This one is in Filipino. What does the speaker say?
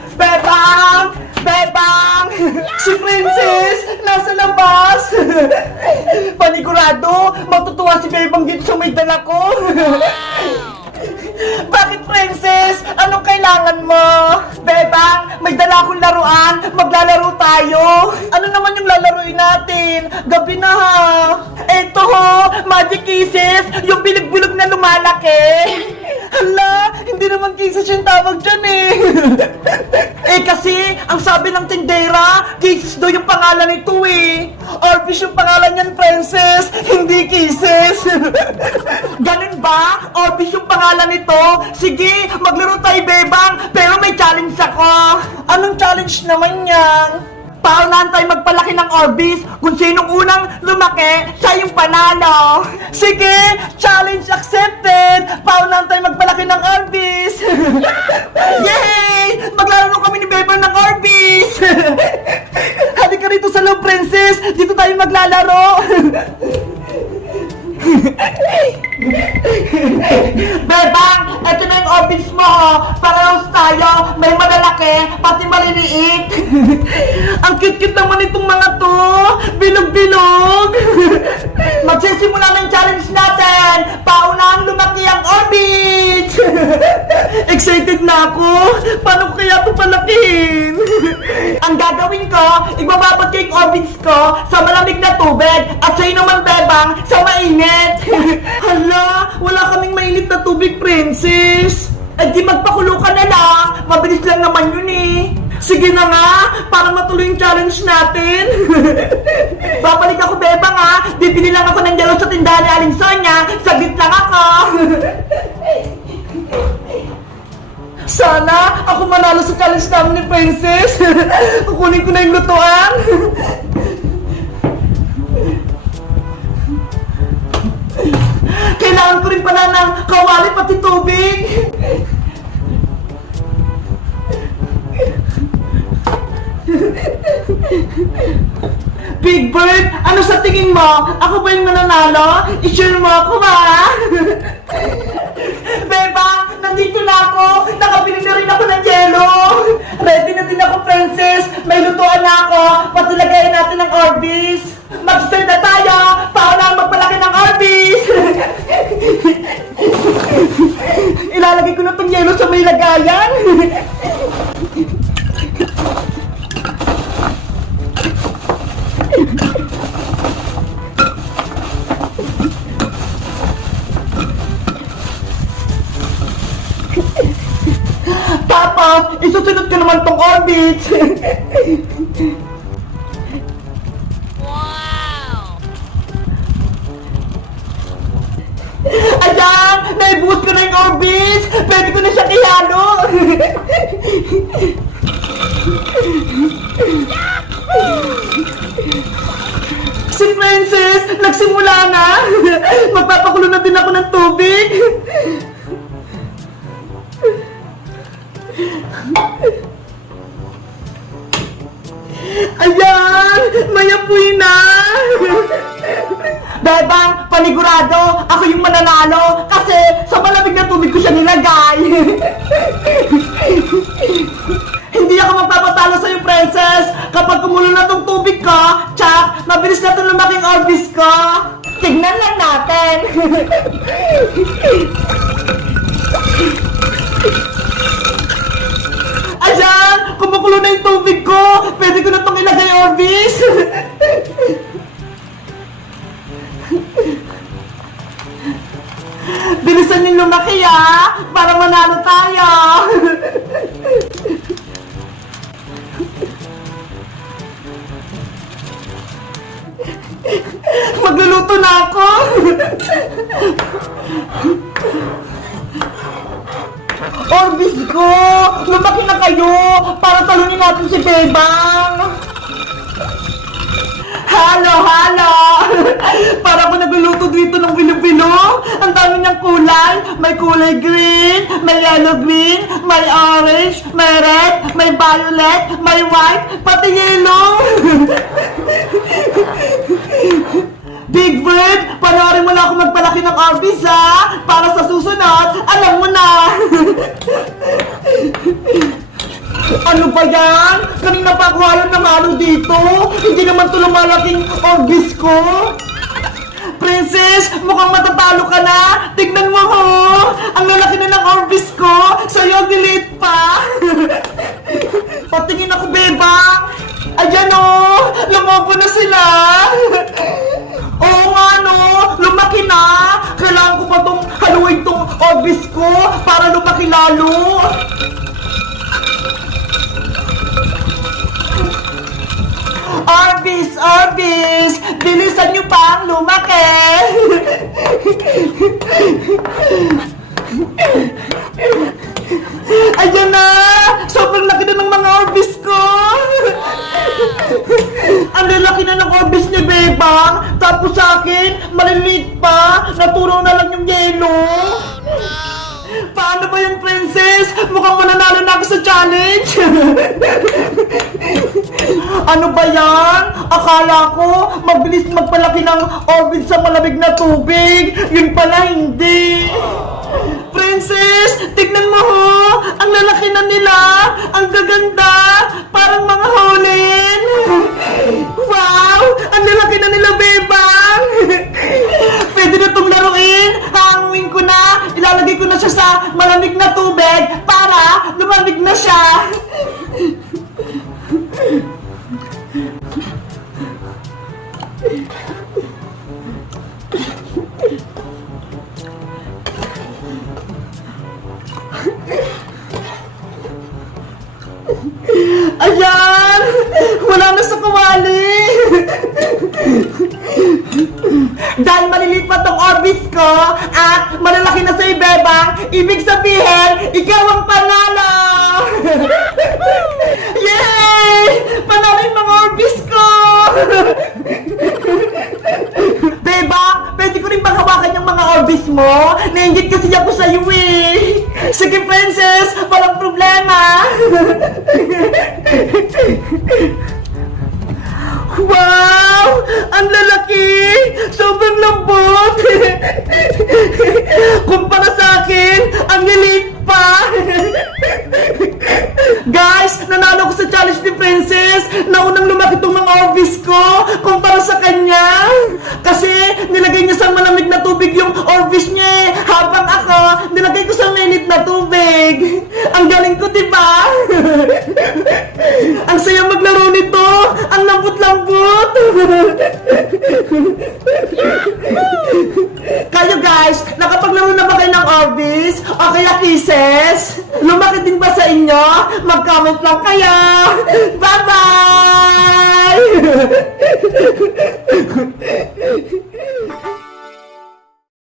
Bebang! Bebang! Si Princess! Nasa labas! Panigurado! Matutuwa si Bebang dito sa may dala ko! Bakit, Princess? Anong kailangan mo? Bebang, may dala akong laruan. Maglalaro tayo. Ano naman yung lalaroin natin? Gabi na ha. Eto ho, Magic Kisses, yung bilig-bilog na lumalaki. Hala, hindi naman kisses yung tawag dyan eh. eh kasi, ang sabi ng tindera, kisses daw yung pangalan nito eh. Orpheus yung pangalan niyan, Princess, hindi kisses. Ganun ba? Orpheus yung pangalan nito? Sige, maglaro tayo, Bebang, pero may challenge ako. Anong challenge naman yan? Paunahan tayo magpalaki ng Orbis. Kung sinong unang lumaki, siya yung panalo. Sige, challenge accepted. Paunahan tayo magpalaki ng Orbis. Yay! Maglalaro kami ni Bebang ng Orbis. Halika rito sa loob, princess. Dito tayo maglalaro. Bebang, eto na yung orbits mo, oh. Parehas tayo, may malalaki, pati maliliit. Ang cute-cute naman itong mga to. Bilog-bilog. Magsisimula ng challenge natin. Paunang lumaki ang orbits. Excited na ako. Paano ko kaya ito palakihin? Ang gagawin ko, igbababot ko yung orbits ko sa malamig na tubig at sa'yo naman, Bebang, sa mainit. Hala, wala kaming mainit na tubig, princess. Eh di magpakulo ka na lang. Mabilis lang naman yun eh. Sige na nga, para matuloy yung challenge natin. Babalik ako, Bebang ha. Bibili lang ako ng jalo sa tindahan ni Aling Sonia. Saglit lang ako. Sana ako manalo sa challenge namin ni Princess. Kukunin ko na yung lutuan. Kailangan ko rin pala ng kawali pati tubig. Big Bird, ano sa tingin mo? Ako ba yung mananalo? I-share mo ako ba? Beba, nandito na ako. Nakabili na rin ako ng yelo. Ready na din ako, princess. May lutuan na ako. Patilagayin natin ng Orbis. Mag-start na tayo. Paano ang magpalaki ng Orbis? Ilalagay ko na tong yelo sa may lagayan. isusunod ko naman tong orbit. Ayan! Naibuhos ko na yung orbit! Pwede ko na siyang ihalo! si Princess! Nagsimula na! Magpapakulo na din ako ng tubig! Panigurado, ako yung mananalo kasi sa malamig na tubig ko siya nilagay. Hindi ako magpapatalo sa'yo, princess. Kapag kumulo na tong tubig ko, tsak, mabilis na itong lumaking orbis ko. Tignan lang natin. Ayan! Kumukulo na yung tubig ko! Pwede ko na itong ilagay orbis! Magluluto na ako! Orbis ko! Lumaki na kayo! Para talunin natin si Bebang! Halo, halo! Para ako nagluluto dito ng bilo-bilo. Ang dami ng kulay. May kulay green, may yellow green, may orange, may red, may violet, may white, pati yellow. Big Bird, panoorin mo na ako magpalaki ng Orbis ha! Para sa susunod, alam mo na! Ano ba yan? Kanina pa ako halong ng halo dito. Hindi naman to lumalaking orgis ko. Princess, mukhang matatalo ka na. Tignan mo ho. Ang lalaki na ng orbis ko. Sa'yo, delete pa. Patingin ako, beba. Ayan o. Lumobo na sila. Oo nga no. Lumaki na. Kailangan ko pa tong haluin tong orbis ko para lumaki lalo. Orbis! Orbis! Bilisan niyo pang lumaki! Tapos sa akin, maliliit pa! Naturo na lang yung yelo! Paano ba yung princess? Mukhang mananalo na ako sa challenge! ano ba yan? Akala ko, mabilis magpalaki ng orbit sa malamig na tubig. Yun pala hindi. Princess, tignan mo ho! Ang lalaki na nila! Ang gaganda! Parang mga hulin! Wow! Ang lalaki na nila, bebang! Pwede na itong laruin! Hangin ko na! Ilalagay ko na siya sa malamig na tubig para lumamig na siya! Ayan! Wala na sa kawali! Dahil maliliit pa orbit ko at malalaki na sa ibebang, ibig sabihin, ikaw ang panalo! Yay! Panalo yung mga orbis ko! Bebang, pwede ko rin bang hawakan yung mga orbis mo? Nainggit kasi ako sa iyo eh! Sige, princess! Walang problema! Wow! Ang lalaki! Sobrang lambot! kayo guys, nakapaglaro na ba kayo ng Orbis? O kaya Kisses? Lumaki din ba sa inyo? Mag-comment lang kayo! Bye-bye!